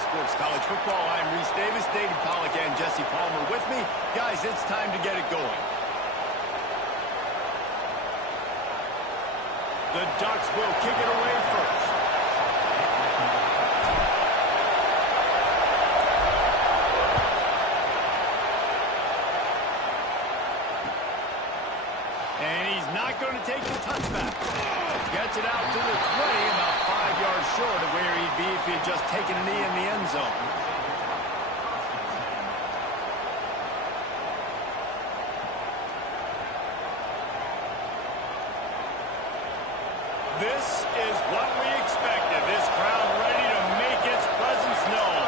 Sports College Football. I'm Reese Davis, David Pollack, and Jesse Palmer with me. Guys, it's time to get it going. The Ducks will kick it away first. And he's not going to take the touchback. Gets it out to the 20, about 5 yards short of where he'd be if he had just taken a knee in the end zone. This is what we expected. This crowd ready to make its presence known.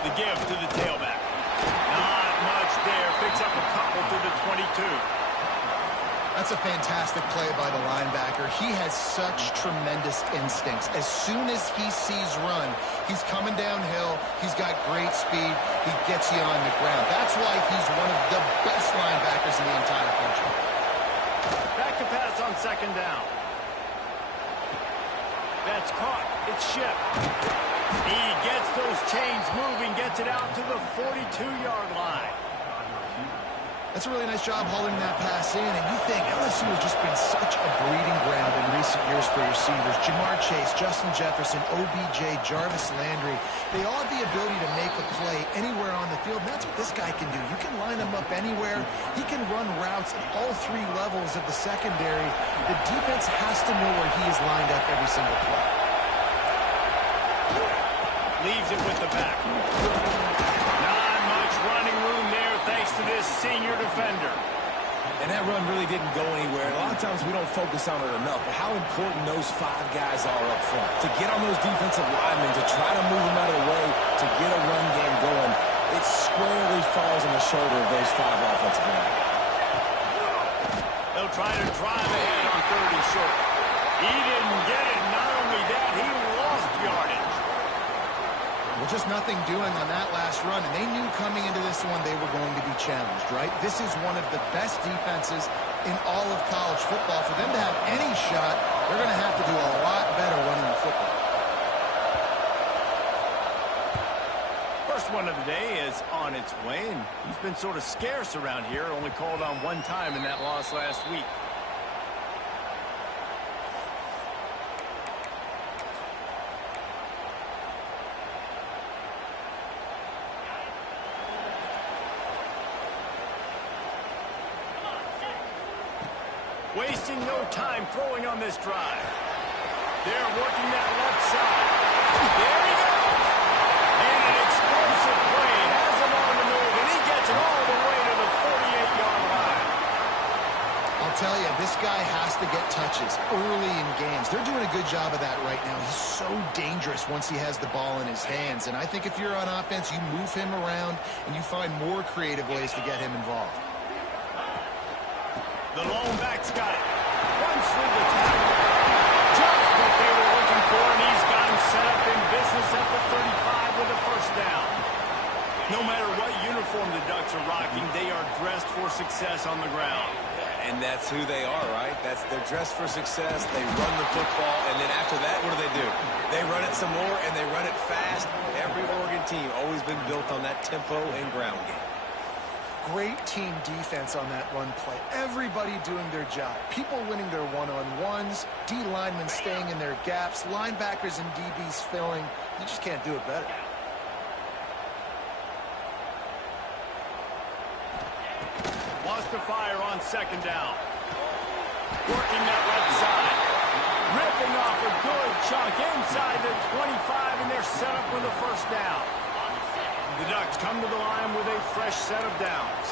The give to the tailback. Not much there. Picks up a couple to the 22. That's a fantastic play by the linebacker. He has such tremendous instincts. As soon as he sees run, he's coming downhill. He's got great speed. He gets you on the ground. That's why he's one of the best linebackers in the entire country. Back to pass on second down. That's caught. It's shipped. He gets those chains moving, gets it out to the 42-yard line. That's a really nice job holding that pass in, and you think LSU has just been such a breeding ground in recent years for receivers. Jamar Chase, Justin Jefferson, OBJ, Jarvis Landry, they all have the ability to make a play anywhere on the field, and that's what this guy can do. You can line him up anywhere. He can run routes at all three levels of the secondary. The defense has to know where he is lined up every single play. Leaves it with the back. Not much running room there thanks to this senior defender. And that run really didn't go anywhere. A lot of times we don't focus on it enough, but how important those five guys are up front. To get on those defensive linemen, to try to move them out of the way, to get a run game going, it squarely falls on the shoulder of those five offensive linemen. They'll try to drive ahead on 30 short. He didn't get it. Not only that, he lost yardage. Well, just nothing doing on that last run, and they knew coming into this one they were going to be challenged, right? This is one of the best defenses in all of college football. For them to have any shot, they're going to have to do a lot better running the football. First one of the day is on its way, and he's been sort of scarce around here, only called on one time in that loss last week. Wasting no time throwing on this drive. They're working that left side. There he goes. And an explosive play. Has him on the move, and he gets it all the way to the 48-yard line. I'll tell you, this guy has to get touches early in games. They're doing a good job of that right now. He's so dangerous once he has the ball in his hands. And I think if you're on offense, you move him around, and you find more creative ways to get him involved. The lone back's got it. Runs through the tackle. Just what they were looking for, and he's got him set up in business at the 35 with a first down. No matter what uniform the Ducks are rocking, they are dressed for success on the ground. And that's who they are, right? They're dressed for success. They run the football, and then after that, what do? They run it some more, and they run it fast. Every Oregon team always been built on that tempo and ground game. Great team defense on that run play. Everybody doing their job. People winning their one-on-ones, D linemen staying in their gaps, linebackers and DBs filling. You just can't do it better. Wants to fire on second down. Working that left side. Ripping off a good chunk inside the 25, and they're set up with a first down. The Ducks come to the line with a fresh set of downs.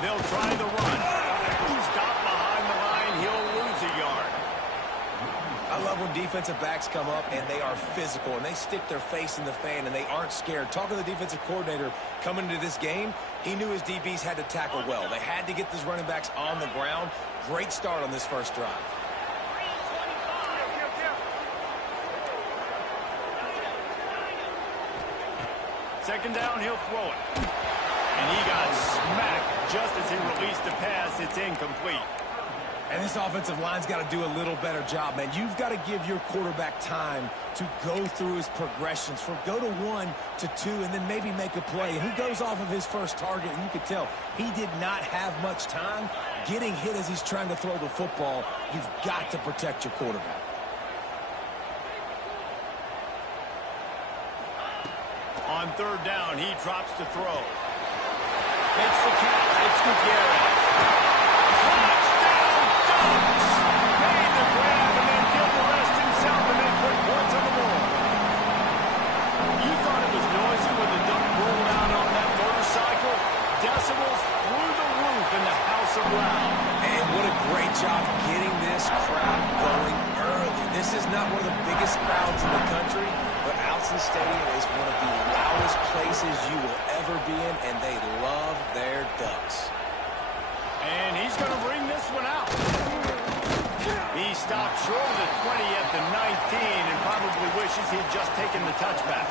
They'll try the run. Stop behind the line. He'll lose a yard. I love when defensive backs come up and they are physical and they stick their face in the fan and they aren't scared. Talking to the defensive coordinator coming into this game, he knew his DBs had to tackle well. They had to get these running backs on the ground. Great start on this first drive. Second down, he'll throw it. And he got smacked just as he released the pass. It's incomplete. And this offensive line's got to do a little better job, man. You've got to give your quarterback time to go through his progressions, from go to 1 to 2, and then maybe make a play. And he goes off of his first target, and you can tell he did not have much time getting hit as he's trying to throw the football. You've got to protect your quarterback. On third down, he drops to throw. Makes the catch. It's Gutierrez. Touchdown, Ducks! Made the grab and then did the rest himself and then put points on the board. You thought it was noisy when the Duck rolled out on that motorcycle? Decibels through the roof in the House of Loud. And what a great job getting this crowd going early. This is not one of the biggest crowds in the country, but Alson Stadium is one of the loudest places you will ever be in, and they love their Ducks. And he's going to bring this one out. He stopped short of the 20 at the 19 and probably wishes he'd just taken the touchback.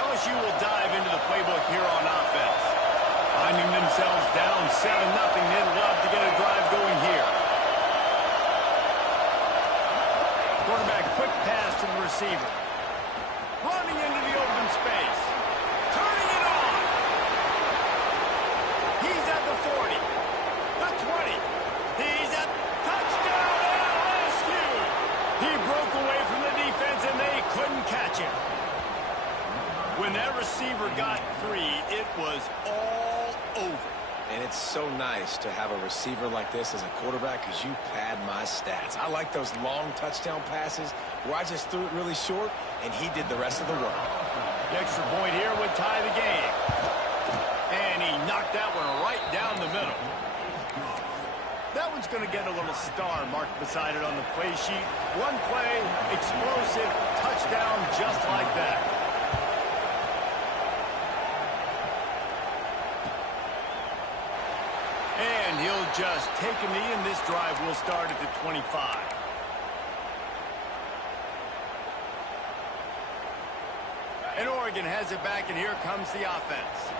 LSU will dive into the playbook here on offense. Finding themselves down 7-0, they'd love to get a drive going here. Quarterback, quick pass to the receiver. Running into the open space. Turning it on. He's at the 40. The 20. He's at touchdown LSU. He broke away from the defense and they couldn't catch him. When that receiver got free, it was all over. And it's so nice to have a receiver like this as a quarterback because you pad my stats. I like those long touchdown passes where I just threw it really short and he did the rest of the work. The extra point here would tie the game. And he knocked that one right down the middle. That one's going to get a little star marked beside it on the play sheet. One play, explosive, touchdown just like that. And he'll just take a knee, and this drive will start at the 25. And Oregon has it back, and here comes the offense.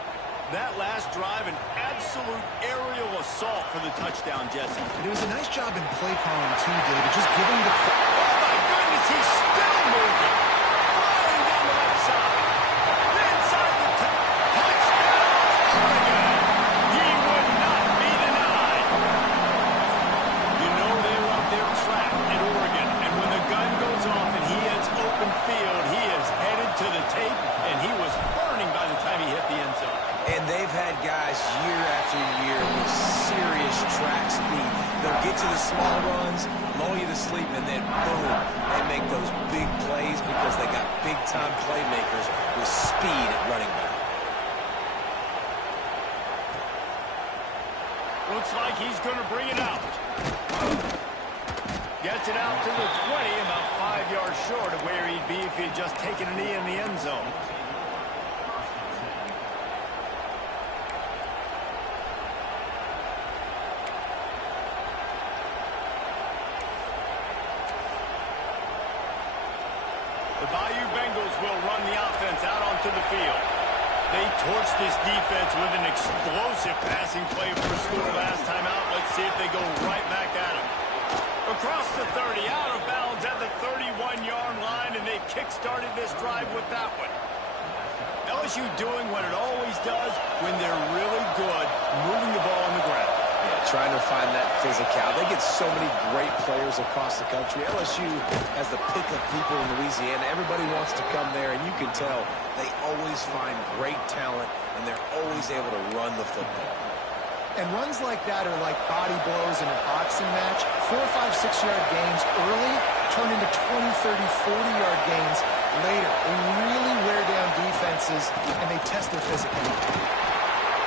That last drive, an absolute aerial assault for the touchdown, Jesse. And it was a nice job in play calling, too, David. Just giving the... Oh, my goodness, he's still moving. Flying down the left side. Inside the touchdown, Oregon. He would not be denied. You know they love their trap at Oregon. And when the gun goes off and he hits open field, he is headed to the tape, and he was burning by the time he hit the end zone. And they've had guys year after year with serious track speed. They'll get to the small runs, lull you to sleep, and then boom, they make those big plays because they got big-time playmakers with speed at running back. Looks like he's going to bring it out. Gets it out to the 20, about 5 yards short of where he'd be if he had just taken a knee in the end zone. The Bayou Bengals will run the offense out onto the field. They torched this defense with an explosive passing play for a score last time out. Let's see if they go right back at him. Across the 30, out of bounds at the 31-yard line, and they kick-started this drive with that one. LSU doing what it always does when they're really good, moving the ball on the ground. Yeah, trying to find that physical. They get so many great players across the country. LSU has the pick of people in Louisiana. Everybody wants to come there, and you can tell they always find great talent, and they're always able to run the football. And runs like that are like body blows in a boxing match. 4, 5, 6-yard gains early turn into 20, 30, 40-yard gains later. They really wear down defenses, and they test their physicality.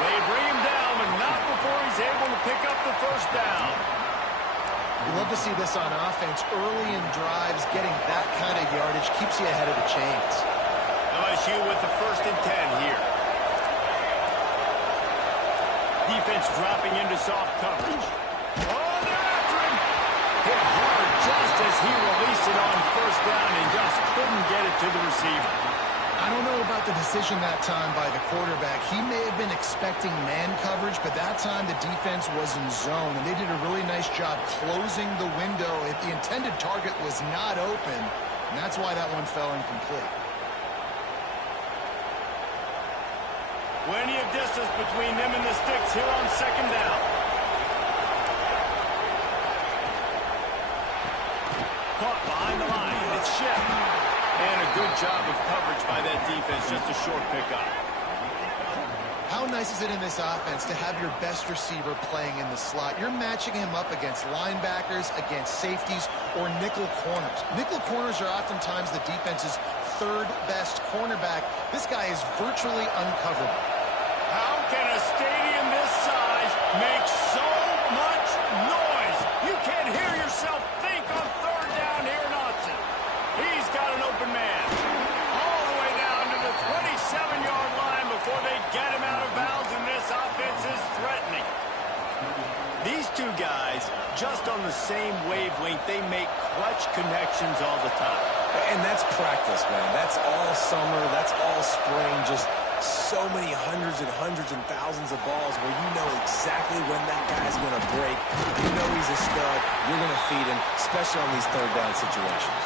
They bring him down, but not before he's able to pick up the first down. You love to see this on offense. Early in drives, getting that kind of yardage keeps you ahead of the chains. LSU with the 1st and 10 here. Defense dropping into soft coverage. Oh, they're after him. Hit hard just as he released it on 1st down and just couldn't get it to the receiver. I I don't know about the decision that time by the quarterback. He may have been expecting man coverage, but that time the defense was in zone, and they did a really nice job closing the window. If the intended target was not open, and that's why that one fell incomplete. Plenty of distance between them and the sticks here on second down. Caught behind the line. It's Shep. And a good job of coverage by that defense. Just a short pickup. How nice is it in this offense to have your best receiver playing in the slot? You're matching him up against linebackers, against safeties, or nickel corners. Nickel corners are oftentimes the defense's third best cornerback. This guy is virtually uncoverable. How can a stadium this size make so much noise? You can't hear yourself think on third down here in Austin. He's got an open man. All the way down to the 27-yard line before they get him out of bounds, and this offense is threatening. These two guys, just on the same wavelength, they make clutch connections all the time. And that's practice, man. That's all summer. That's all spring. Just so many hundreds and thousands of balls where you know exactly when that guy's going to break. You know he's a stud. You're going to feed him, especially on these third down situations.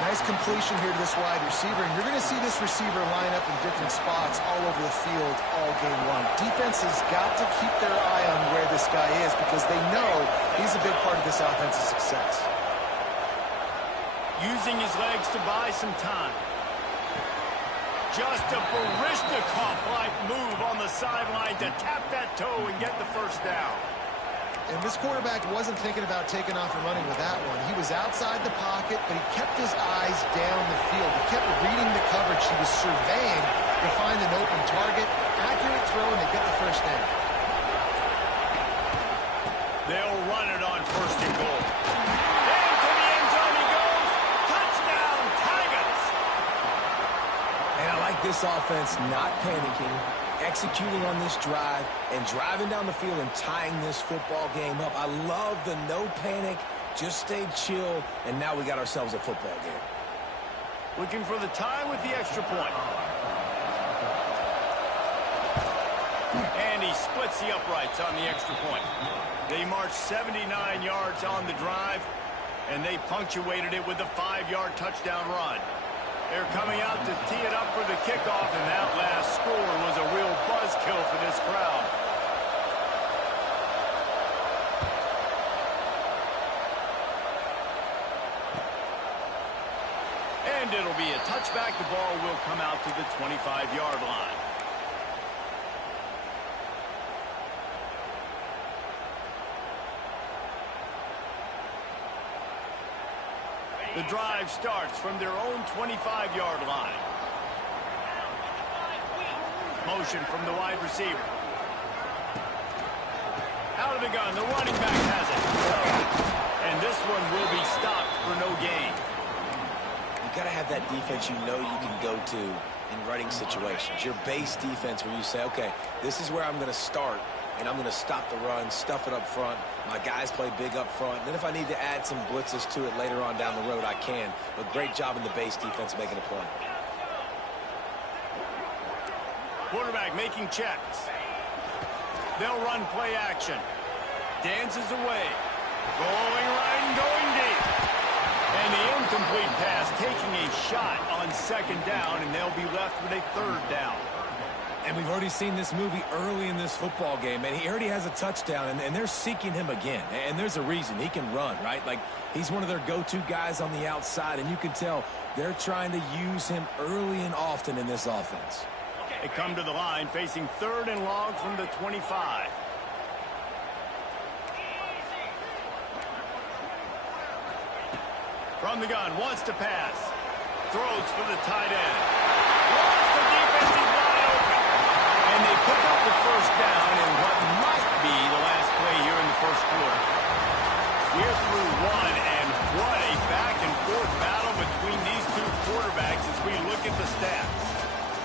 Nice completion here to this wide receiver, and you're going to see this receiver line up in different spots all over the field all game long. Defense has got to keep their eye on where this guy is because they know he's a big part of this offense's success. Using his legs to buy some time. Just a Baryshnikov-like move on the sideline to tap that toe and get the first down. And this quarterback wasn't thinking about taking off and running with that one. He was outside the pocket, but he kept his eyes down the field. He kept reading the coverage. He was surveying to find an open target. Accurate throw, and they get the first down. They'll run it on first and goal. Into the end zone he goes. Touchdown, Tigers. And I like this offense not panicking, executing on this drive, and driving down the field and tying this football game up. I love the no panic, just stay chill, and now we got ourselves a football game. Looking for the tie with the extra point. And he splits the uprights on the extra point. They marched 79 yards on the drive, and they punctuated it with a 5-yard touchdown run. They're coming out to tee it up for the kickoff, and that last score was a real buzzkill for this crowd. And it'll be a touchback. The ball will come out to the 25-yard line. The drive starts from their own 25-yard line. Motion from the wide receiver. Out of the gun, the running back has it. And this one will be stopped for no gain. You got to have that defense you know you can go to in running situations. Your base defense where you say, okay, this is where I'm going to start, and I'm going to stop the run, stuff it up front. My guys play big up front. Then if I need to add some blitzes to it later on down the road, I can. But great job in the base defense making a play. Quarterback making checks. They'll run play action. Dances away. Going right and going deep. And the incomplete pass taking a shot on second down, and they'll be left with a third down. And we've already seen this movie early in this football game, and he already has a touchdown, and they're seeking him again. And there's a reason. He can run, right? Like, he's one of their go-to guys on the outside, and you can tell they're trying to use him early and often in this offense. They come to the line facing third and long from the 25. From the gun, wants to pass. Throws for the tight end. Lost the defense, he's wide open. And they pick up the first down in what might be the last play here in the first quarter. We're through one, and what a back-and-forth battle between these two quarterbacks as we look at the stats.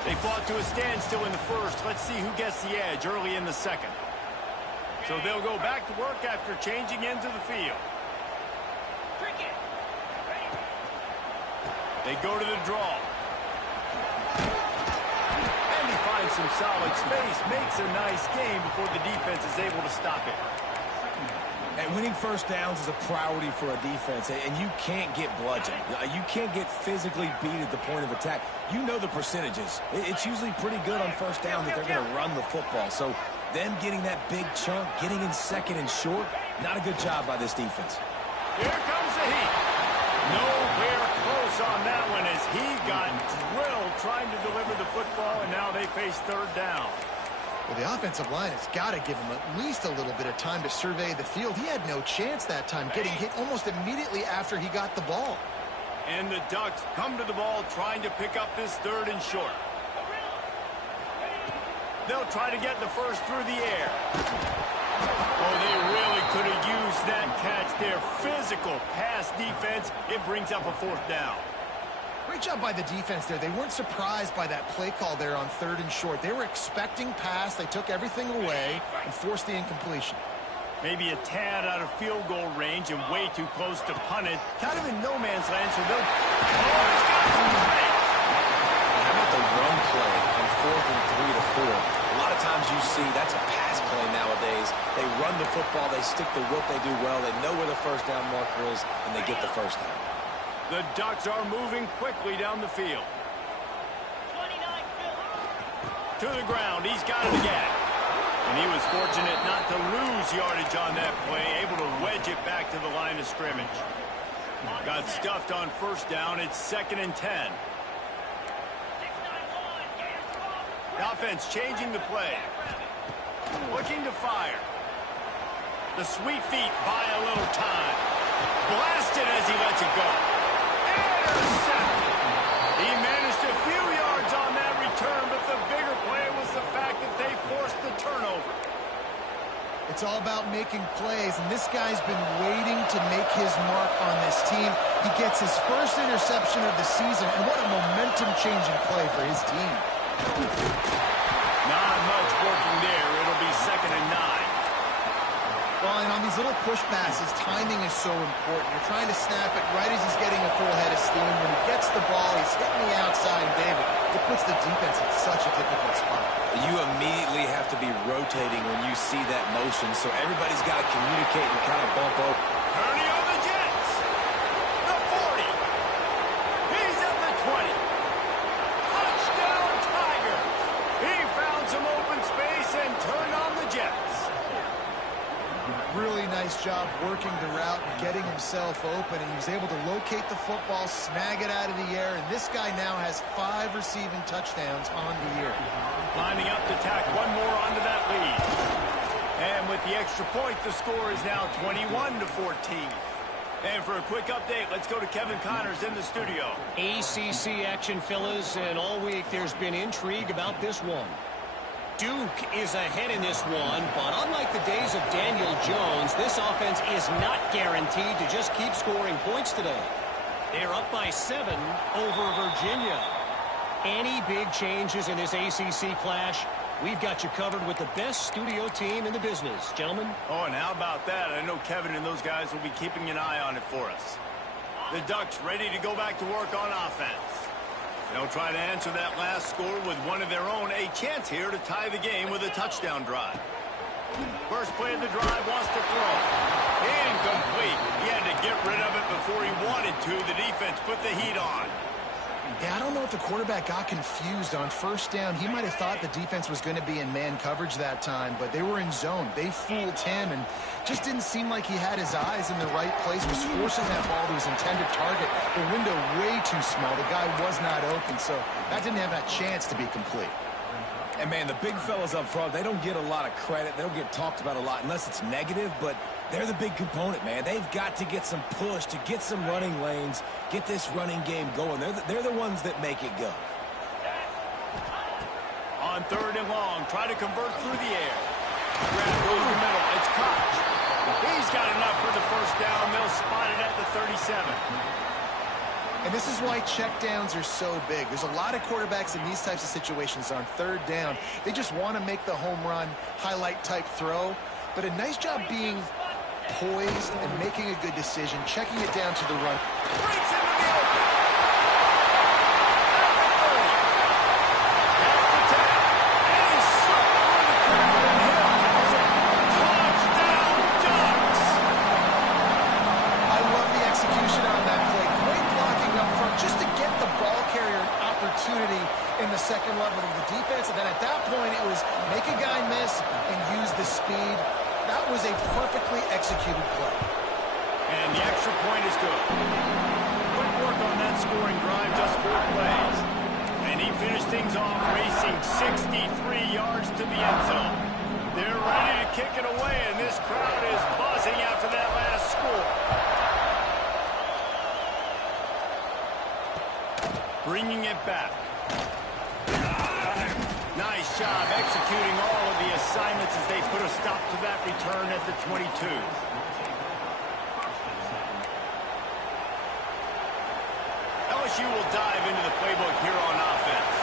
They fought to a standstill in the first. Let's see who gets the edge early in the second. So they'll go back to work after changing into the field. They go to the draw. some solid space, makes a nice game before the defense is able to stop it. And winning first downs is a priority for a defense, and you can't get bludgeoned. You can't get physically beat at the point of attack. You know the percentages. It's usually pretty good on first down that they're going to run the football. So them getting that big chunk, getting in second and short, not a good job by this defense. Here comes the heat. Nowhere close on that one as he got drilled trying to deliver the football, and now they face third down. Well, the offensive line has got to give him at least a little bit of time to survey the field. He had no chance that time, getting hit almost immediately after he got the ball. And the Ducks come to the ball trying to pick up this third and short. They'll try to get the first through the air. Oh, they really could have used that catch there. Physical pass defense. It brings up a fourth down. Great job by the defense there. They weren't surprised by that play call there on third and short. They were expecting pass. They took everything away and forced the incompletion. Maybe a tad out of field goal range and way too close to punt it. Kind of in no man's land, so they'll... Oh, he's got some space. How about the run play on 4th and 3 to 4? A lot of times you see that's a pass play nowadays. They run the football. They stick to what they do well. They know where the first down marker is, and they get the first down. The Ducks are moving quickly down the field. To the ground. He's got it again. And he was fortunate not to lose yardage on that play, able to wedge it back to the line of scrimmage. Got stuffed on first down. It's 2nd and 10. The offense changing the play. Looking to fire. The sweet feet buy a little time. Blasted as he lets it go. Intercepted. He managed a few yards on that return, but the bigger play was the fact that they forced the turnover. It's all about making plays, and this guy's been waiting to make his mark on this team. He gets his first interception of the season, and what a momentum-changing play for his team. Not much working there. It'll be 2nd and 9. Well, and on these little push passes, timing is so important. You're trying to snap it right as he's getting a full head of steam. When he gets the ball, he's hitting the outside, David. It puts the defense in such a difficult spot. You immediately have to be rotating when you see that motion, so everybody's got to communicate and kind of bump over. Kearney on the Jets. The 40. He's at the 20. Touchdown, Tiger. He found some open space and turned on the Jets. Really nice job working the route and getting himself open, and he was able to locate the football, snag it out of the air, and this guy now has 5 receiving touchdowns on the year. Lining up to tack one more onto that lead. And with the extra point, the score is now 21-14. And for a quick update, let's go to Kevin Connors in the studio. ACC action, fellas, and all week there's been intrigue about this one. Duke is ahead in this one, but unlike the days of Daniel Jones, this offense is not guaranteed to just keep scoring points today. They're up by 7 over Virginia. Any big changes in this ACC clash, we've got you covered with the best studio team in the business, gentlemen. Oh, and how about that? I know Kevin and those guys will be keeping an eye on it for us. The Ducks ready to go back to work on offense. They'll try to answer that last score with one of their own. A chance here to tie the game with a touchdown drive. First play of the drive, wants to throw. Incomplete. He had to get rid of it before he wanted to. The defense put the heat on. Yeah, I don't know if the quarterback got confused on first down. He might have thought the defense was going to be in man coverage that time, but they were in zone. They fooled him and just didn't seem like he had his eyes in the right place, was forcing that ball to his intended target. The window way too small. The guy was not open, so that didn't have that chance to be complete. And, man, the big fellas up front, they don't get a lot of credit. They don't get talked about a lot unless it's negative, but they're the big component, man. They've got to get some push, to get some running lanes, get this running game going. They're the ones that make it go. On 3rd and long, try to convert through the air. Grab through the middle. It's Koch. He's got enough for the first down. They'll spot it at the 37. And this is why checkdowns are so big. There's a lot of quarterbacks in these types of situations on 3rd down. They just want to make the home run, highlight-type throw. But a nice job being poised and making a good decision, checking it down to the run. Breaks into the open. At the 30. That's the 10. Make a guy miss and use the speed. That was a perfectly executed play. And the extra point is good. Quick work on that scoring drive, just 4 plays. And he finished things off racing 63 yards to the end zone. They're ready to kick it away, and this crowd is buzzing after that last score. Bringing it back. Nice job executing all of the assignments as they put a stop to that return at the 22. LSU will dive into the playbook here on offense.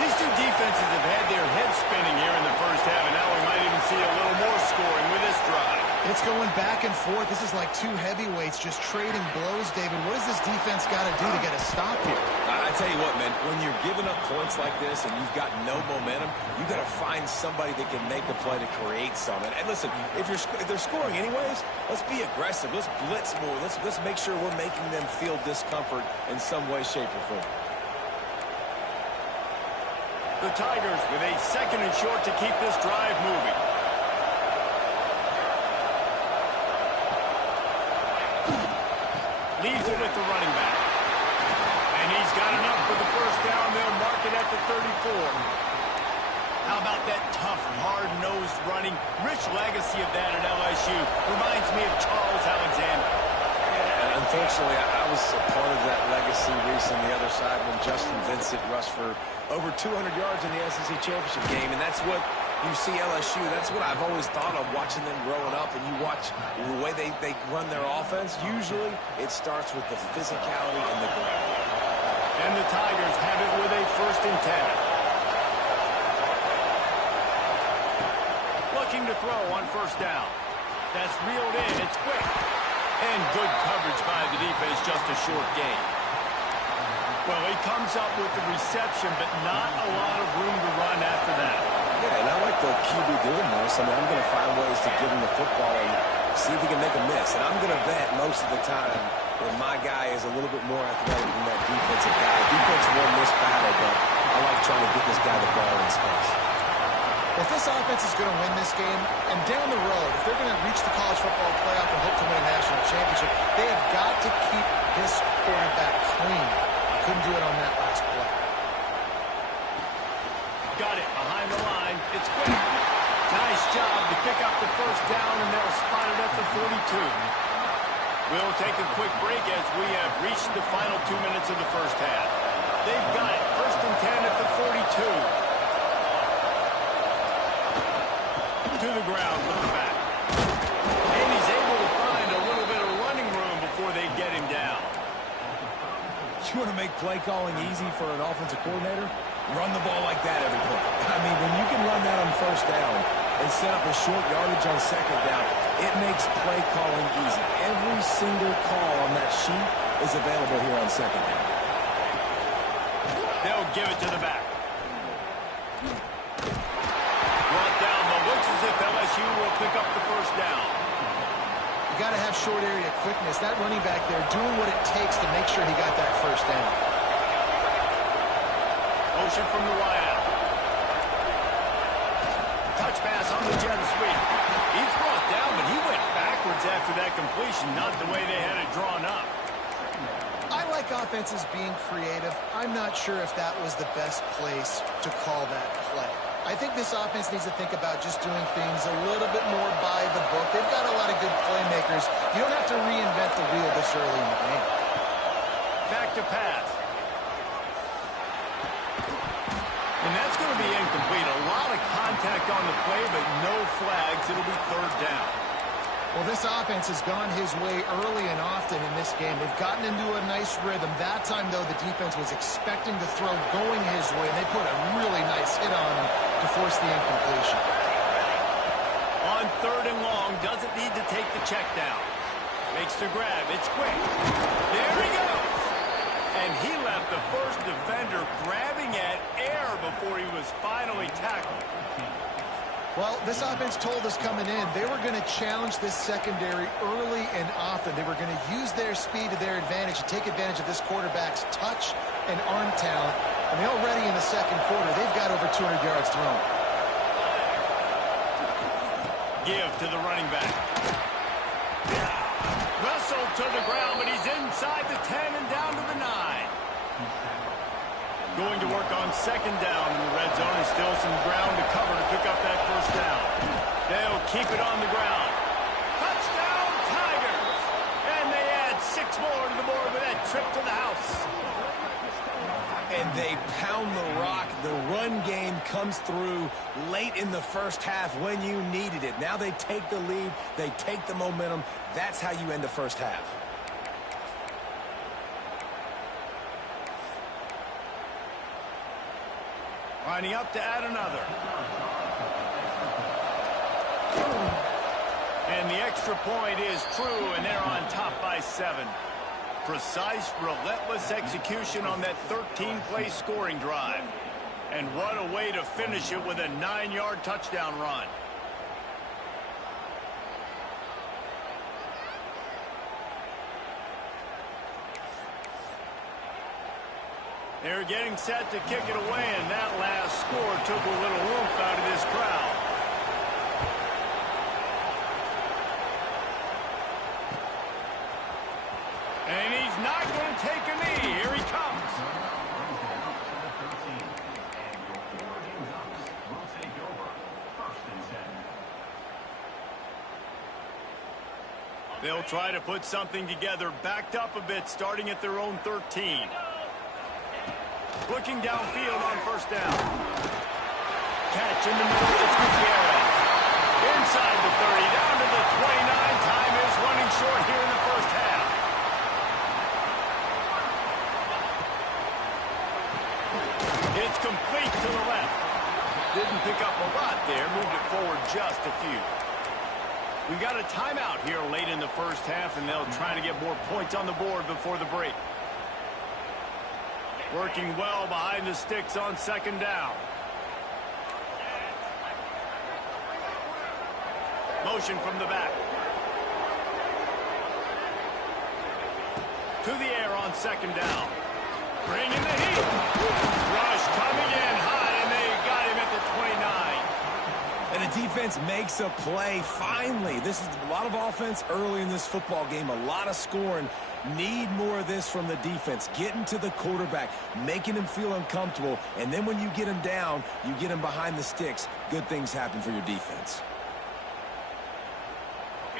These two defenses have had their heads spinning here in the first half, and now we might even see a little more scoring with this drive. It's going back and forth. This is like two heavyweights just trading blows, David. What does this defense got to do to get a stop here? I tell you what, man, when you're giving up points like this and you've got no momentum, you got to find somebody that can make a play to create some. And listen, if they're scoring anyways, let's be aggressive. Let's blitz more. Let's make sure we're making them feel discomfort in some way, shape, or form. The Tigers with a 2nd and short to keep this drive moving. Leaves it with the running back. And he's got enough for the first down. They'll mark it at the 34. How about that tough, hard-nosed running? Rich legacy of that at LSU. Reminds me of Charles Alexander. And unfortunately, I was a part of that legacy, Reese, on the other side when Justin Vincent rushed for over 200 yards in the SEC Championship game. And that's what you see LSU. That's what I've always thought of watching them growing up. And you watch the way they run their offense. Usually, it starts with the physicality and the ground. And the Tigers have it with a 1st and 10. Looking to throw on 1st down. That's reeled in. It's quick. And good coverage by the defense, just a short gain. Well, he comes up with the reception, but not a lot of room to run after that. Yeah, and I like the QB doing this. I mean, I'm going to find ways to give him the football and see if he can make a miss. And I'm going to bet most of the time that my guy is a little bit more athletic than that defensive guy. Defense won this battle, but I like trying to get this guy the ball in space. Well, if this offense is going to win this game, and down the road, if they're going to reach the college football playoff and hope to win a national championship, they have got to keep this quarterback clean. Couldn't do it on that last play. Got it behind the line. It's quick. Nice job to pick up the 1st down, and they'll spot it at the 42. We'll take a quick break as we have reached the final 2 minutes of the first half. They've got it. 1st and 10 at the 42. To the ground with the back. And he's able to find a little bit of running room before they get him down. You want to make play calling easy for an offensive coordinator? Run the ball like that every play. I mean, when you can run that on 1st down and set up a short yardage on 2nd down, it makes play calling easy. Every single call on that sheet is available here on 2nd down. They'll give it to the back. Brought down, but looks as if LSU will pick up the 1st down. You got to have short area quickness. That running back there doing what it takes to make sure he got that 1st down. Motion from the wideout. Touch pass on the jet sweep. He's brought down, but he went backwards after that completion, not the way they had it drawn up. I like offenses being creative. I'm not sure if that was the best place to call that play. I think this offense needs to think about just doing things a little bit more by the book. They've got a lot of good playmakers. You don't have to reinvent the wheel this early in the game. Back to pass. And that's going to be incomplete. A lot of contact on the play, but no flags. It'll be 3rd down. Well, this offense has gone his way early and often in this game. They've gotten into a nice rhythm. That time, though, the defense was expecting the throw going his way, and they put a really nice hit on him to force the incompletion. On 3rd and long, doesn't need to take the check down. Makes the grab. It's quick. There he goes. And he left the first defender grabbing at air before he was finally tackled. Well, this offense told us coming in they were going to challenge this secondary early and often. They were going to use their speed to their advantage and take advantage of this quarterback's touch and arm talent. And already in the 2nd quarter, they've got over 200 yards thrown. give to the running back. Wrestled to the ground, but he's inside the 10 and down to the 9. Going to work on second down in the red zone. There's still some ground to cover to pick up that first down. They'll keep it on the ground. Touchdown, Tigers! And they add 6 more to the board with that trip to the house. And they pound the rock. The run game comes through late in the first half when you needed it. Now they take the lead. They take the momentum. That's how you end the first half. Lining up to add another. And the extra point is true, and they're on top by 7. Precise, relentless execution on that 13-play scoring drive. And what a way to finish it with a 9-yard touchdown run. They're getting set to kick it away, and that last score took a little oomph out of this crowd. And he's not going to take a knee. Here he comes. They'll try to put something together, backed up a bit, starting at their own 13. Looking downfield on first down. Catch in the middle. It's Gutierrez. Inside the 30, down to the 29. Time is running short here in the first half. It's complete to the left. Didn't pick up a lot there. Moved it forward just a few. We've got a timeout here late in the first half, and they'll try to get more points on the board before the break. Working well behind the sticks on second down. Motion from the back. To the air on second down. Bringing the heat. Rush coming in high, and they got him at the 29. And the defense makes a play. Finally, this is a lot of offense early in this football game, a lot of scoring. Need more of this from the defense. Getting to the quarterback, making him feel uncomfortable, and then when you get him down, you get him behind the sticks. Good things happen for your defense.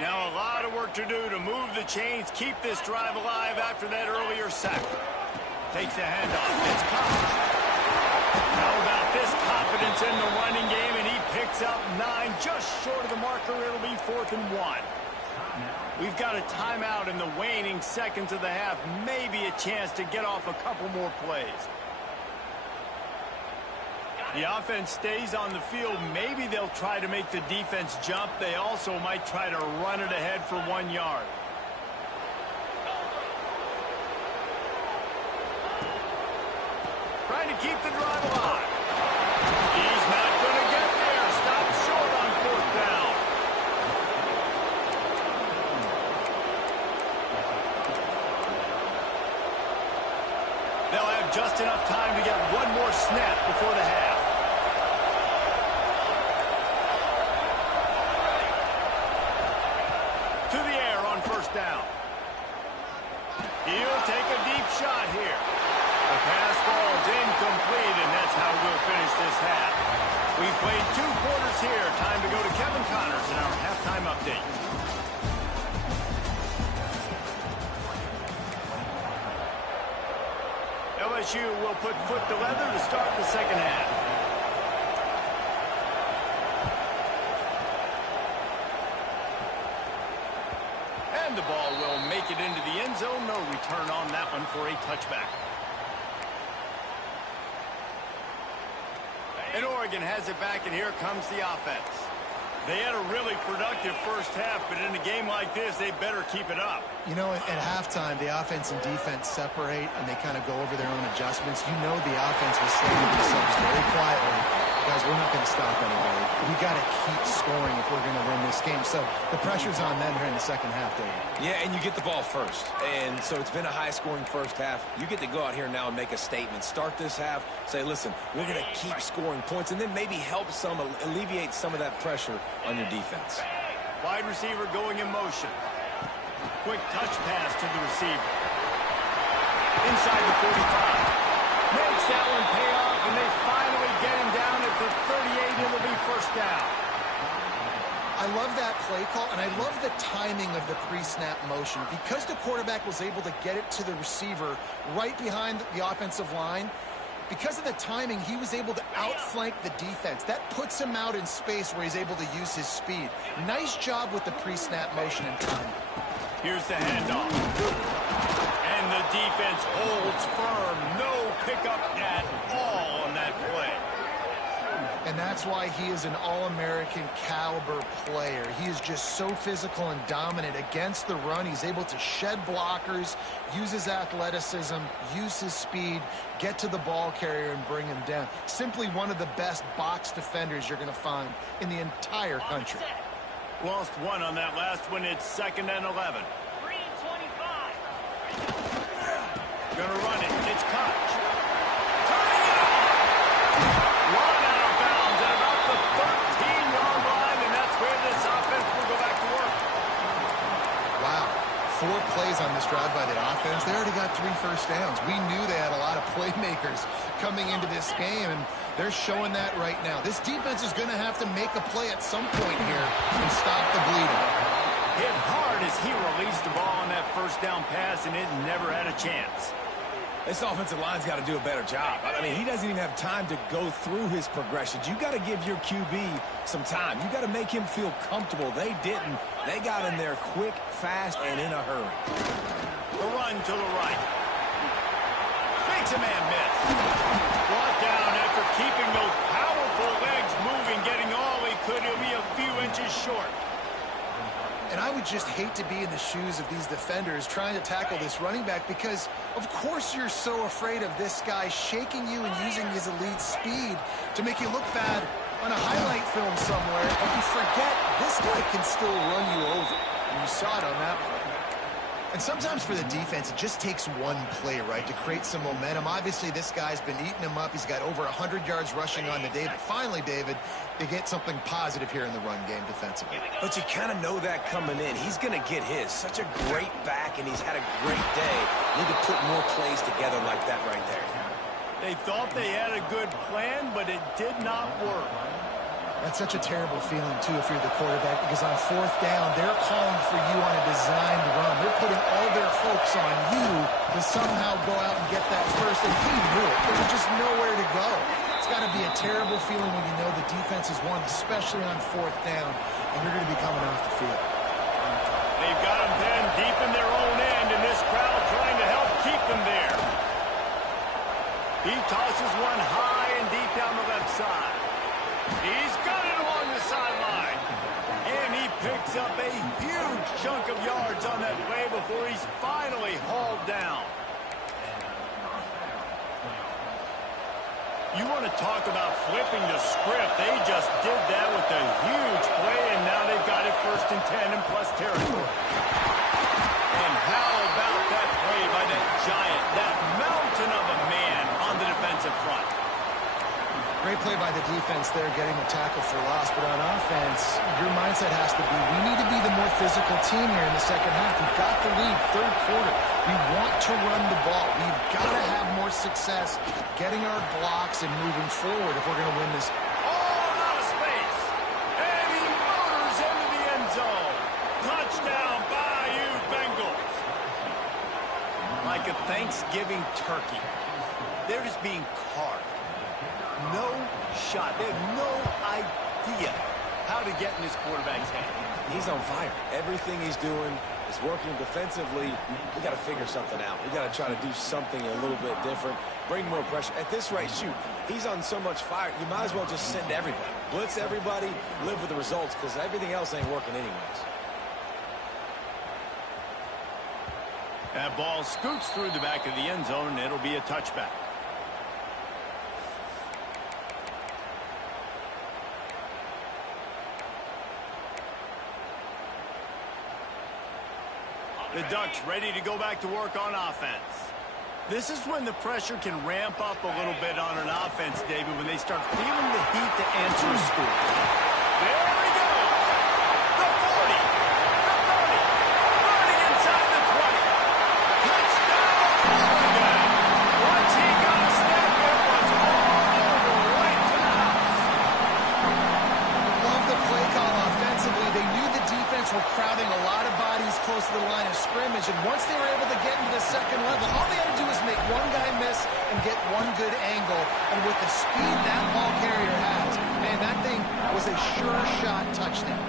Now a lot of work to do to move the chains, keep this drive alive after that earlier sack. Takes the handoff. It's Collins. How about this confidence in the running game, and he picks up 9, just short of the marker. It'll be 4th and 1. We've got a timeout in the waning seconds of the half. Maybe a chance to get off a couple more plays. The offense stays on the field. Maybe they'll try to make the defense jump. They also might try to run it ahead for 1 yard. Trying to keep the drive alive. He's not going to get there. Stop short on 4th down. They'll have just enough time to get one more snap before the half. To the air on first down. He'll take a deep shot here. The pass falls incomplete, and that's how we'll finish this half. We've played 2 quarters here. Time to go to Kevin Connors in our halftime update. LSU will put foot to leather to start the second half. And the ball will make it into the end zone. No return on that one for a touchback. And Oregon has it back, and here comes the offense. They had a really productive first half, but in a game like this, they better keep it up. You know, at halftime, the offense and defense separate, and they kind of go over their own adjustments. You know the offense was saying to themselves very quietly, Guys, we're not going to stop anybody. We got to keep scoring if we're going to win this game. So the pressure's on them here in the second half, David. Yeah, and you get the ball first. And so it's been a high-scoring first half. You get to go out here now and make a statement. Start this half, say, listen, we're going to keep scoring points, and then maybe help alleviate some of that pressure on your defense. Wide receiver going in motion. Quick touch pass to the receiver. Inside the 45. Makes that one pay off, and they finally get him down at the 38. It'll be first down. I love that play call, and I love the timing of the pre-snap motion. Because the quarterback was able to get it to the receiver right behind the offensive line, because of the timing, he was able to outflank the defense. That puts him out in space where he's able to use his speed. Nice job with the pre-snap motion and timing. Here's the handoff. And the defense holds firm. No pickup at all on that play. And that's why he is an All-American caliber player. He is just so physical and dominant against the run. He's able to shed blockers, use his athleticism, use his speed, get to the ball carrier and bring him down. Simply one of the best box defenders you're going to find in the entire country. Lost one on that last one. It's 2nd and 11. Gonna run it. It's Koch. Turning it on. Run out of bounds at about the 13-yard line, and that's where this offense will go back to work. Wow. 4 plays on this drive by the offense. They already got 3 first downs. We knew they had a lot of playmakers coming into this game, and they're showing that right now. This defense is going to have to make a play at some point here and stop the bleeding. Hit hard as he released the ball on that first down pass, and it never had a chance. This offensive line's got to do a better job. I mean, he doesn't even have time to go through his progressions. You got to give your QB some time. You got to make him feel comfortable. They didn't. They got in there quick, fast, and in a hurry. The run to the right. Makes a man miss. Brought down after keeping those powerful legs moving, getting all he could. He'll be a few inches short. And I would just hate to be in the shoes of these defenders trying to tackle this running back because, of course, you're so afraid of this guy shaking you and using his elite speed to make you look bad on a highlight film somewhere, and you forget this guy can still run you over. And you saw it on that play. And sometimes for the defense, it just takes one play, right, to create some momentum. Obviously, this guy's been eating him up. He's got over 100 yards rushing on the day. But finally, David, they get something positive here in the run game defensively. But you kind of know that coming in. He's going to get his. Such a great back, and he's had a great day. Need to put more plays together like that right there. They thought they had a good plan, but it did not work. That's such a terrible feeling, too, if you're the quarterback, because on 4th down, they're calling for you on a designed run. They're putting all their hopes on you to somehow go out and get that first, and he knew it. There was just nowhere to go. It's got to be a terrible feeling when you know the defense has won, especially on 4th down, and you're going to be coming off the field. They've got them pinned deep in their own end, and this crowd trying to help keep them there. He tosses one high and deep down the left side. He's got it along the sideline. And he picks up a huge chunk of yards on that play before he's finally hauled down. You want to talk about flipping the script. They just did that with a huge play, and now they've got it 1st and 10 and plus territory. And how about that play by that giant, that mountain of a man on the defensive front? Great play by the defense there, getting a tackle for loss. But on offense, your mindset has to be, we need to be the more physical team here in the second half. We've got the lead, 3rd quarter. We want to run the ball. We've got to have more success getting our blocks and moving forward if we're going to win this. All out of space. And he motors into the end zone. Touchdown, Bayou Bengals. Like a Thanksgiving turkey. They're just being carved. No shot. They have no idea how to get in this quarterback's head. He's on fire. Everything he's doing is working defensively. We got to figure something out. We got to try to do something a little bit different. Bring more pressure. At this rate, shoot, he's on so much fire, you might as well just send everybody. Blitz everybody, live with the results, because everything else ain't working anyways. That ball scoots through the back of the end zone, and it'll be a touchback. The Ducks ready to go back to work on offense. This is when the pressure can ramp up a little bit on an offense, David, when they start feeling the heat to answer a score. There he goes. The 40. The 30. Running inside the 20. Touchdown, Oregon. Once he got a step, it was all over right to the house. Love the play call offensively. They knew the defense were crowding a lot of bodies close to the line of scrimmage, and once they were able to get into the second level, all they had to do was make one guy miss and get one good angle. And with the speed that ball carrier has, man, that thing was a sure shot touchdown.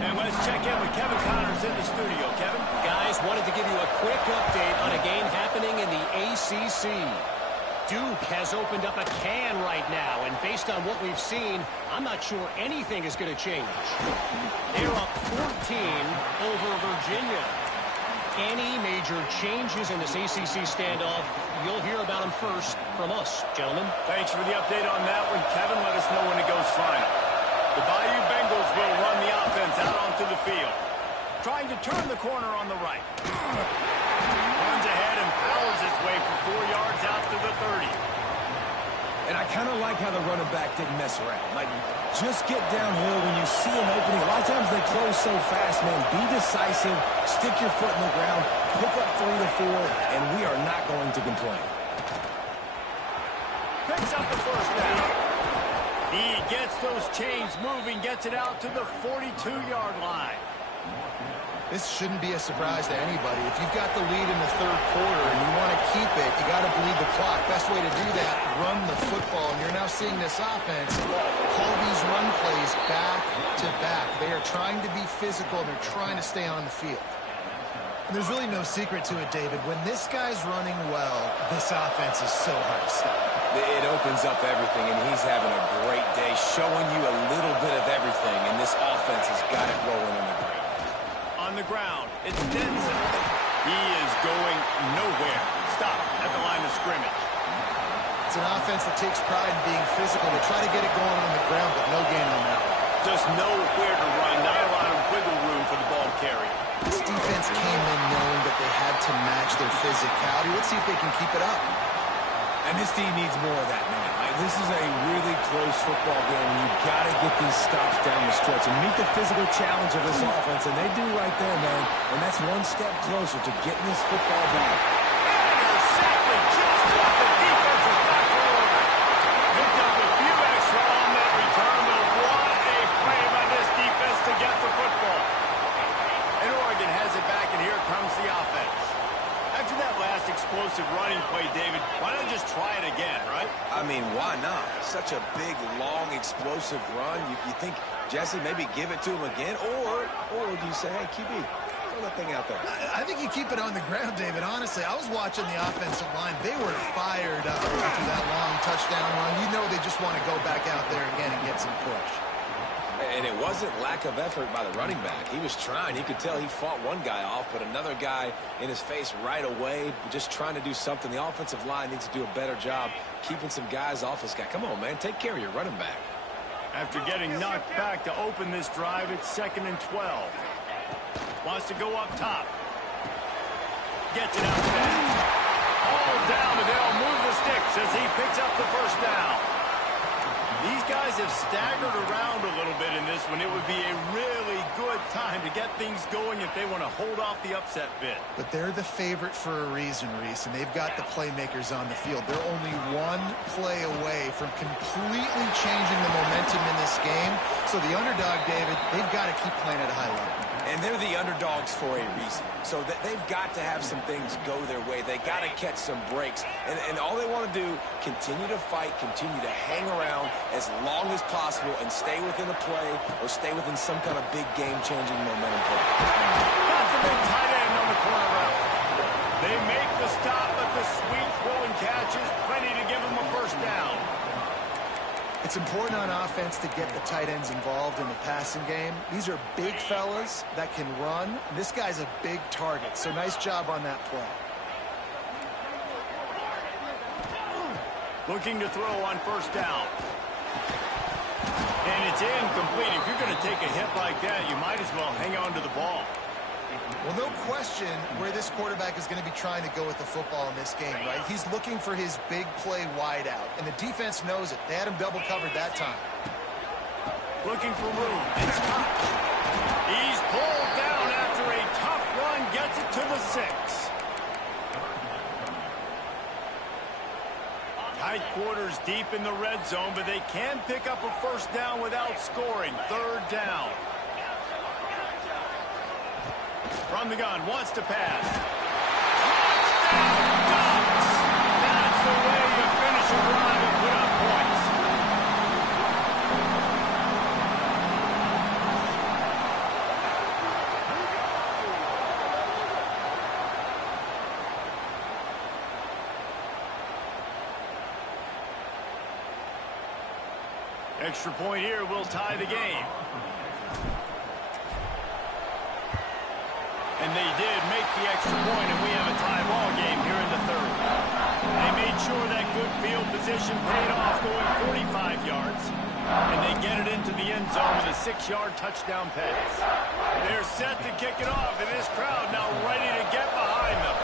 And let's check in with Kevin Connors in the studio. Kevin? Guys, wanted to give you a quick update on a game happening in the ACC. Duke has opened up a can right now, and based on what we've seen, I'm not sure anything is going to change. They're up 14 over Virginia. Any major changes in this ACC standoff, you'll hear about them first from us, gentlemen. Thanks for the update on that one, Kevin. Let us know when it goes final. The Bayou Bengals will run the offense out onto the field. Trying to turn the corner on the right. Runs ahead and powers his way for 4 yards out to the 30. And I kind of like how the running back didn't mess around. Like, just get downhill when you see an opening. A lot of times they close so fast, man. Be decisive, stick your foot in the ground, pick up 3 to 4, and we are not going to complain. Picks up the first down. He gets those chains moving, gets it out to the 42-yard line. This shouldn't be a surprise to anybody. If you've got the lead in the third quarter and you want to keep it, you got to bleed the clock. Best way to do that, run the football. And you're now seeing this offense call these run plays back to back. They are trying to be physical, and they're trying to stay on the field. And there's really no secret to it, David. When this guy's running well, this offense is so hard to stop. It opens up everything, and he's having a great day, showing you a little bit of everything, and this offense has got it rolling on the ground. On the ground, it's Denson. He is going nowhere. Stop at the line of scrimmage. It's an offense that takes pride in being physical. They try to get it going on the ground, but no gain on that one. Just nowhere to run. Not a lot of wiggle room for the ball carrier. This defense came in knowing that they had to match their physicality. Let's see if they can keep it up. And this team needs more of that, man. This is a really close football game. You've got to get these stops down the stretch and meet the physical challenge of this offense, and they do right there, man. And that's one step closer to getting this football back. Intercepted just what the defense is back for order. Picked up a few extra on that return, but what a play by this defense to get the football. And Oregon has it back, and here comes the offense. After that last explosive running play, David, why not just try it again, right? I mean, why not? Such a big, long, explosive run. You think, Jesse, maybe give it to him again? Or do you say, hey, QB, throw that thing out there? I think you keep it on the ground, David. Honestly, I was watching the offensive line. They were fired up after that long touchdown run. You know they just want to go back out there again and get some push. And it wasn't lack of effort by the running back. He was trying. You could tell he fought one guy off, but another guy in his face right away, just trying to do something. The offensive line needs to do a better job keeping some guys off this guy. Come on, man. Take care of your running back. After getting knocked back to open this drive, it's 2nd and 12. Wants to go up top. Gets it out fast. All down, but they'll move the sticks as he picks up the first down. These guys have staggered around a little bit in this one. It would be a really good time to get things going if they want to hold off the upset bid. But they're the favorite for a reason, Reese, and they've got the playmakers on the field. They're only one play away from completely changing the momentum in this game. So the underdog, David, they've got to keep playing at a high level. And they're the underdogs for a reason. So they've got to have some things go their way. They got to catch some breaks. And all they want to do, continue to fight, continue to hang around as long as possible and stay within a play or stay within some kind of big game-changing momentum play. Got the big tight end on the corner route. They make the stop, but the sweet throwing catch is plenty to give them a first down. It's important on offense to get the tight ends involved in the passing game. These are big fellas that can run. This guy's a big target, so nice job on that play. Looking to throw on first down. And it's incomplete. If you're going to take a hit like that, you might as well hang on to the ball. Well, no question where this quarterback is going to be trying to go with the football in this game, right? He's looking for his big play wide out, and the defense knows it. They had him double covered that time. Looking for room. It's caught. He's pulled down after a tough run, gets it to the 6. Tight quarters deep in the red zone, but they can pick up a first down without scoring. 3rd down. From the gun, wants to pass. Touchdown, Ducks! That's the way you finish a drive and put up points. Extra point here will tie the game. And they did make the extra point, and we have a tie ball game here in the 3rd. They made sure that good field position paid off, going 45 yards. And they get it into the end zone with a 6-yard touchdown pass. They're set to kick it off, and this crowd now ready to get behind them.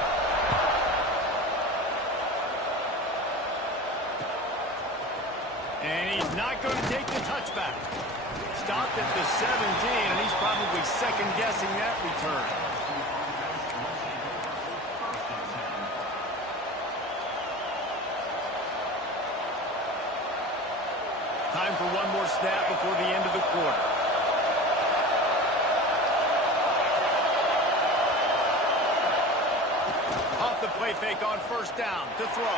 And he's not going to take the touchback. Stopped at the 17, and he's probably second-guessing that return. Time for one more snap before the end of the quarter. Off the play fake on 1st down to throw.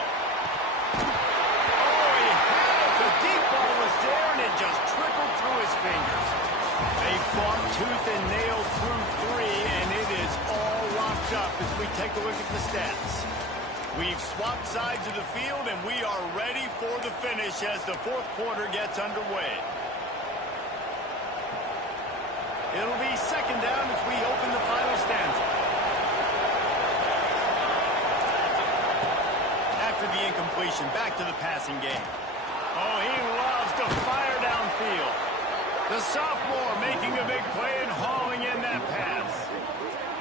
Oh, he had it. The deep ball was there, and it just trickled through his fingers. They fought tooth and nail through 3, and it is all locked up as we take a look at the stats. We've swapped sides of the field, and we are ready for the finish as the 4th quarter gets underway. It'll be 2nd down as we open the final stanza. After the incompletion, back to the passing game. Oh, he loves to fire downfield. The sophomore making a big play and hauling in that pass.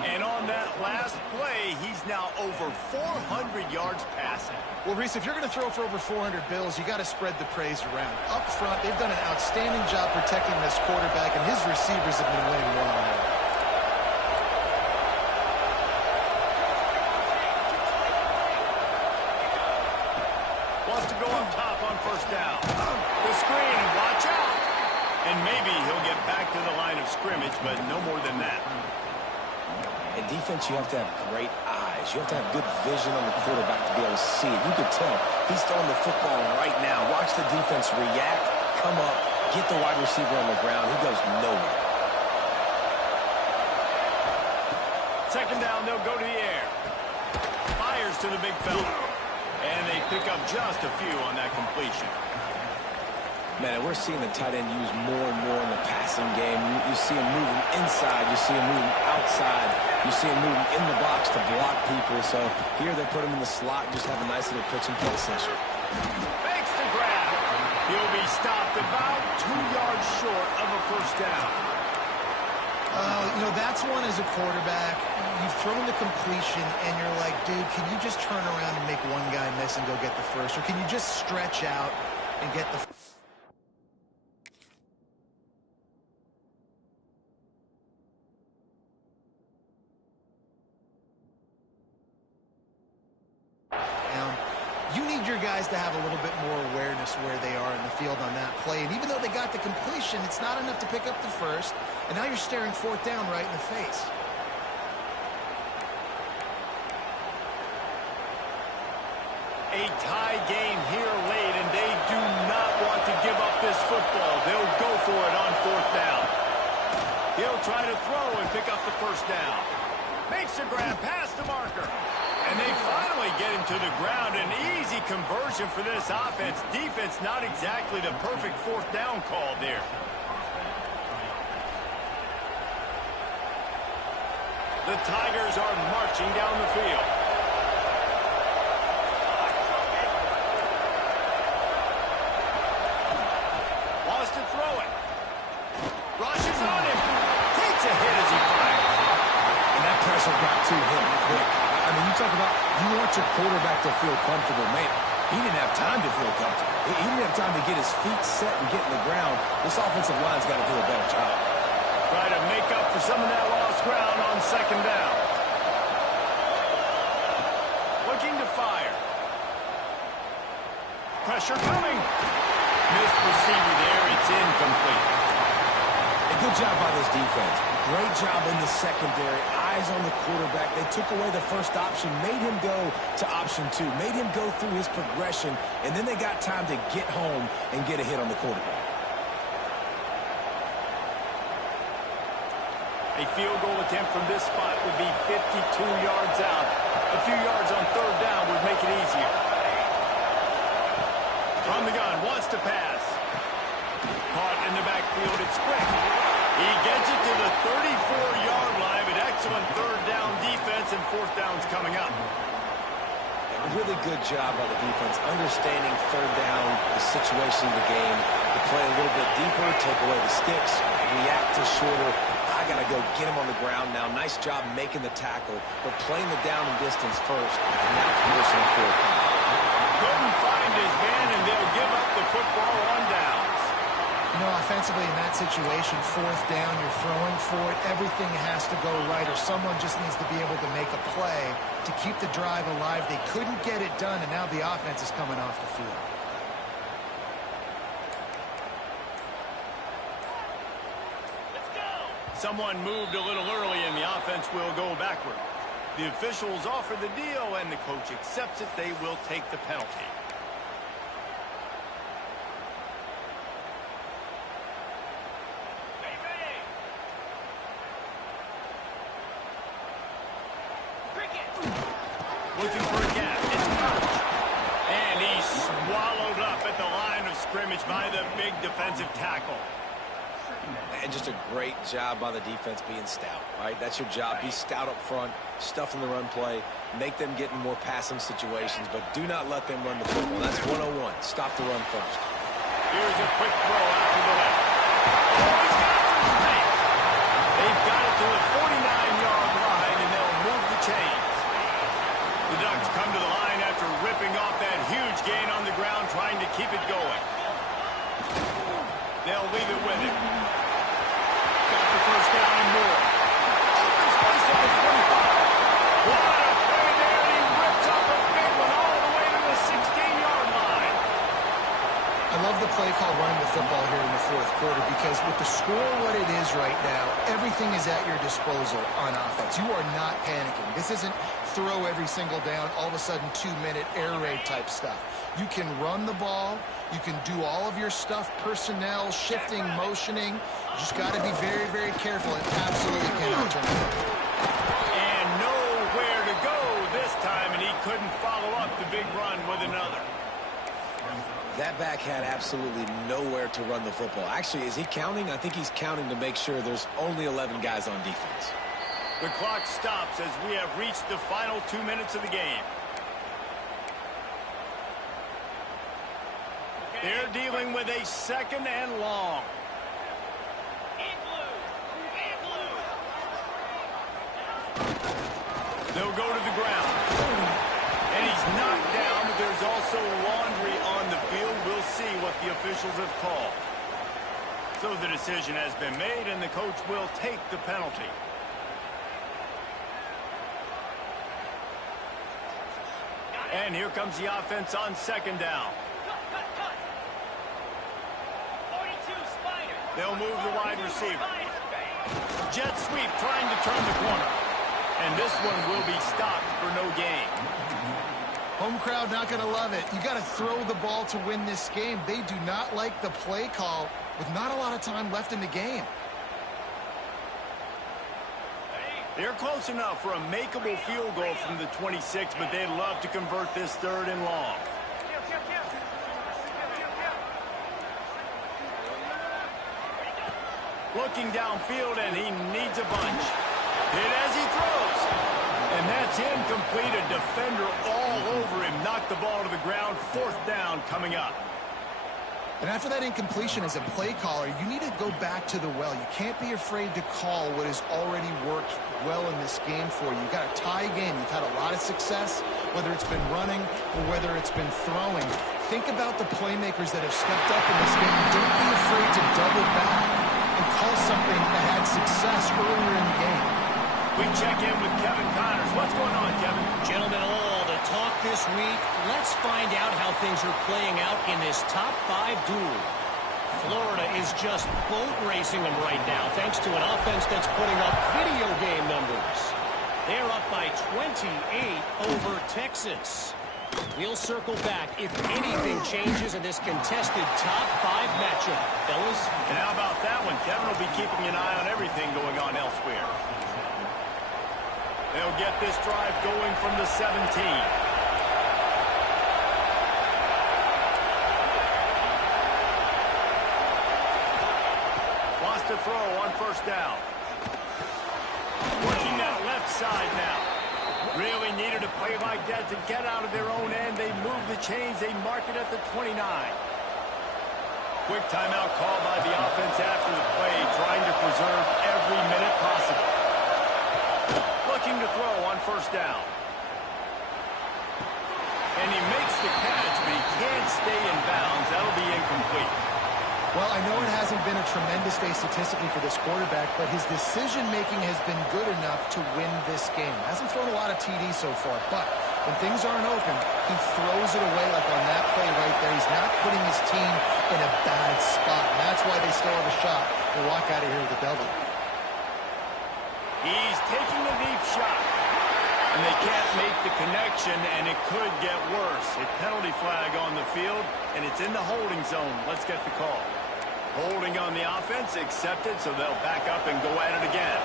And on that last play, he's now over 400 yards passing. Well, Reese, if you're going to throw for over 400 bills, you got to spread the praise around. Up front, they've done an outstanding job protecting this quarterback, and his receivers have been winning one-on-one. Wants to go up top on 1st down. The screen, watch out. And maybe he'll get back to the line of scrimmage, but no more than that. In defense, you have to have great eyes. You have to have good vision on the quarterback to be able to see it. You can tell he's throwing the football right now. Watch the defense react, come up, get the wide receiver on the ground. He goes nowhere. 2nd down, they'll go to the air. Fires to the big fella. And they pick up just a few on that completion. Man, we're seeing the tight end used more and more in the passing game. You see him moving inside. You see him moving outside. You see him moving in the box to block people. So here they put him in the slot, just have a nice little pitch and play session. Makes the grab. He'll be stopped about 2 yards short of a 1st down. You know, that's one as a quarterback. You've thrown the completion, and you're like, dude, can you just turn around and make one guy miss and go get the first? Or can you just stretch out and get the... You need your guys to have a little bit more awareness where they are in the field on that play. And even though they got the completion, it's not enough to pick up the first. And now you're staring 4th down right in the face. A tie game here late, and they do not want to give up this football. They'll go for it on 4th down. He'll try to throw and pick up the 1st down. Makes a grab past the marker. And they finally get him to the ground. An easy conversion for this offense. Defense not exactly the perfect 4th down call there. The Tigers are marching down the field. Wants to throw it. Rushes on him. Takes a hit as he fires. And pressure got to him quick. I mean, you talk about you want your quarterback to feel comfortable. Man, he didn't have time to feel comfortable. He didn't have time to get his feet set and get in the ground. This offensive line's got to do a better job. Try to make up for some of that lost ground on second down. Looking to fire. Pressure coming. Missed receiver there. It's incomplete. A good job by this defense. Great job in the secondary. Eyes on the quarterback. They took away the first option, made him go to option 2, made him go through his progression, and then they got time to get home and get a hit on the quarterback. A field goal attempt from this spot would be 52 yards out. A few yards on third down would make it easier. From the gun, wants to pass. Caught in the backfield, it's quick. He gets it to the 34-yard line, but excellent third down defense, and fourth down's coming up. A really good job by the defense, understanding third down, the situation of the game, to play a little bit deeper, take away the sticks, react to shorter. I got to go get him on the ground now. Nice job making the tackle, but playing the down and distance first, and now forcing the fourth down. Couldn't find his man, and they'll give up the football on downs. You know, offensively in that situation, fourth down, you're throwing for it. Everything has to go right, or someone just needs to be able to make a play to keep the drive alive. They couldn't get it done, and now the offense is coming off the field. Someone moved a little early, and the offense will go backward. The officials offer the deal, and the coach accepts it. They will take the penalty. Looking for a gap. It's Pouch. And he's swallowed up at the line of scrimmage by the big defensive tackle. And just a great job by the defense being stout, right? That's your job. Be stout up front, stuff in the run play, make them get in more passing situations, but do not let them run the football. That's 101. Stop the run first. Here's a quick throw out to the left. Oh, he's got some space. They've got it to the 49-yard line, and they'll move the chains. The Ducks come to the line after ripping off that huge gain on the ground, trying to keep it going. They'll leave it with him. Got the first down and more. Open space at the 25. What a play there. He rips off a big one all the way to the 16-yard line. I love the play call running the football here in the fourth quarter, because with the score what it is right now, everything is at your disposal on offense. You are not panicking. This isn't throw every single down, all of a sudden 2-minute air raid type stuff. You can run the ball. You can do all of your stuff, personnel, shifting, motioning. You just got to be very, very careful and absolutely cannot turn it over. And nowhere to go this time, and he couldn't follow up the big run with another. That back had absolutely nowhere to run the football. Actually, is he counting? I think he's counting to make sure there's only 11 guys on defense. The clock stops as we have reached the final 2 minutes of the game. They're dealing with a second and long. They'll go to the ground. And he's knocked down, but there's also laundry on the field. We'll see what the officials have called. So the decision has been made, and the coach will take the penalty. And here comes the offense on second down. They'll move the wide receiver. Jet sweep trying to turn the corner. And this one will be stopped for no gain. Home crowd not going to love it. You got to throw the ball to win this game. They do not like the play call with not a lot of time left in the game. They're close enough for a makeable field goal from the 26, but they'd love to convert this third and long. Looking downfield, and he needs a bunch. Hit as he throws. And that's incomplete. A defender all over him. Knocked the ball to the ground. Fourth down coming up. And after that incompletion as a play caller, you need to go back to the well. You can't be afraid to call what has already worked well in this game for you. You've got a tie game. You've had a lot of success, whether it's been running or whether it's been throwing. Think about the playmakers that have stepped up in this game. Don't be afraid to double back and call something that had success earlier in the game. We check in with Kevin Connors. What's going on, Kevin? Gentlemen, all the talk this week. Let's find out how things are playing out in this top 5 duel. Florida is just boat racing them right now, thanks to an offense that's putting up video game numbers. They're up by 28 over Texas. We'll circle back if anything changes in this contested top 5 matchup. Fellas? And how about that one? Kevin will be keeping an eye on everything going on elsewhere. They'll get this drive going from the 17. Wants to throw on first down. Working that left side now. Really needed a play like that to get out of their own end. They move the chains. They mark it at the 29. Quick timeout call by the offense after the play, trying to preserve every minute possible. Looking to throw on first down. And he makes the catch, but he can't stay in bounds. That'll be incomplete. Well, I know it hasn't been a tremendous day statistically for this quarterback, but his decision-making has been good enough to win this game. Hasn't thrown a lot of TDs so far, but when things aren't open, he throws it away like on that play right there. He's not putting his team in a bad spot, and that's why they still have a shot to walk out of here with a double. He's taking a deep shot. And they can't make the connection, and it could get worse. A penalty flag on the field, and it's in the holding zone. Let's get the call. Holding on the offense, accepted, so they'll back up and go at it again.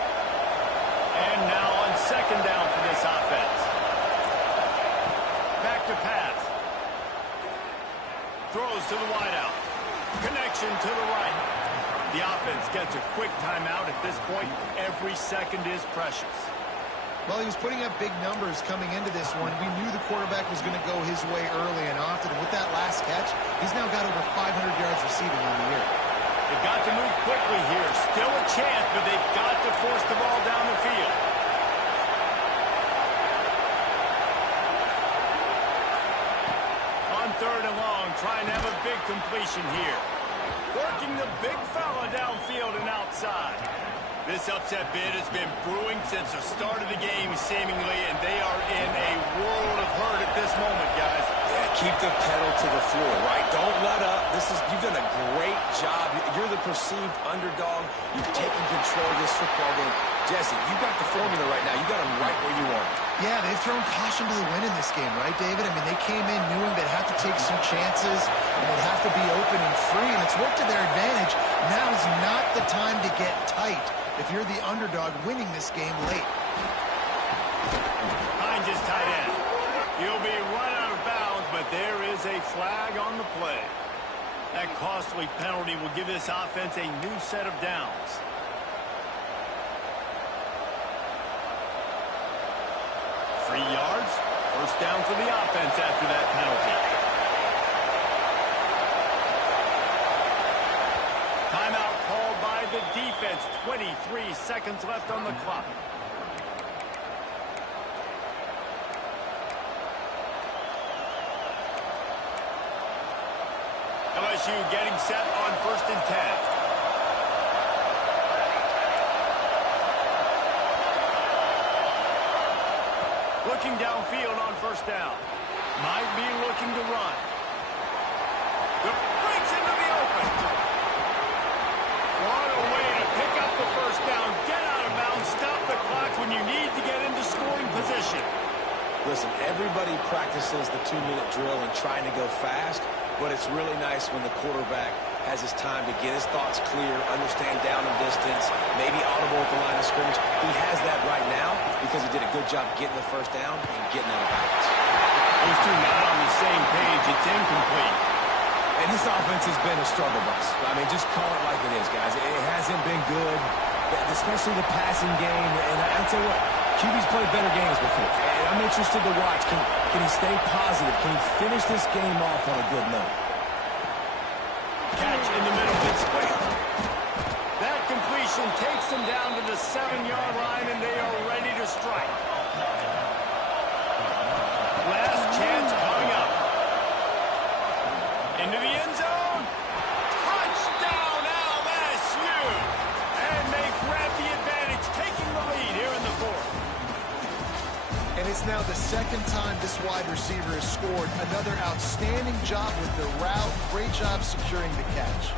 And now on second down for this offense. Back to pass. Throws to the wideout. Connection to the right. The offense gets a quick timeout. At this point, every second is precious. Well, he was putting up big numbers coming into this one. We knew the quarterback was going to go his way early and often. And with that last catch, he's now got over 500 yards receiving on the year. They've got to move quickly here. Still a chance, but they've got to force the ball down the field. On third and long, trying to have a big completion here. Working the big fella downfield and outside. This upset bid has been brewing since the start of the game, seemingly, and they are in a world of hurt at this moment, guys. Yeah, keep the pedal to the floor, right? Don't let up. You've done a great job. You're the perceived underdog. You've taken control of this football game. Jesse, you've got the formula right now. You got them right where you want them. Yeah, they've thrown caution to the wind in this game, right, David? I mean, they came in knowing they'd have to take some chances, and they'd have to be open and free, and it's worked to their advantage. Now's not the time to get tight if you're the underdog winning this game late. Hines is tight end. He'll be run out of bounds, but there is a flag on the play. That costly penalty will give this offense a new set of downs. Free yards. First down for the offense after that penalty. Timeout called by the defense. 23 seconds left on the clock. LSU getting set on 1st and 10. Looking downfield on first down. Might be looking to run. Breaks into the open. What a way to pick up the first down. Get out of bounds. Stop the clock when you need to get into scoring position. Listen, everybody practices the 2-minute drill and trying to go fast, but it's really nice when the quarterback has his time to get his thoughts clear, understand down and distance, maybe audible at the line of scrimmage. He has that right now because he did a good job getting the first down and getting out of bounds. Those two not on the same page. It's incomplete. And this offense has been a struggle bus. I mean, just call it like it is, guys. It hasn't been good, especially the passing game. And I'll tell you what, QB's played better games before. And I'm interested to watch. Can he stay positive? Can he finish this game off on a good note? catch in the middle mid-square. That completion takes them down to the 7-yard line, and they are ready to strike. Last chance coming up. Into the end zone. Touchdown, LSU! And they grab the advantage, taking the lead here in the fourth. And it's now the second time this wide receiver has scored. Another outstanding job with the route. Great job securing the catch.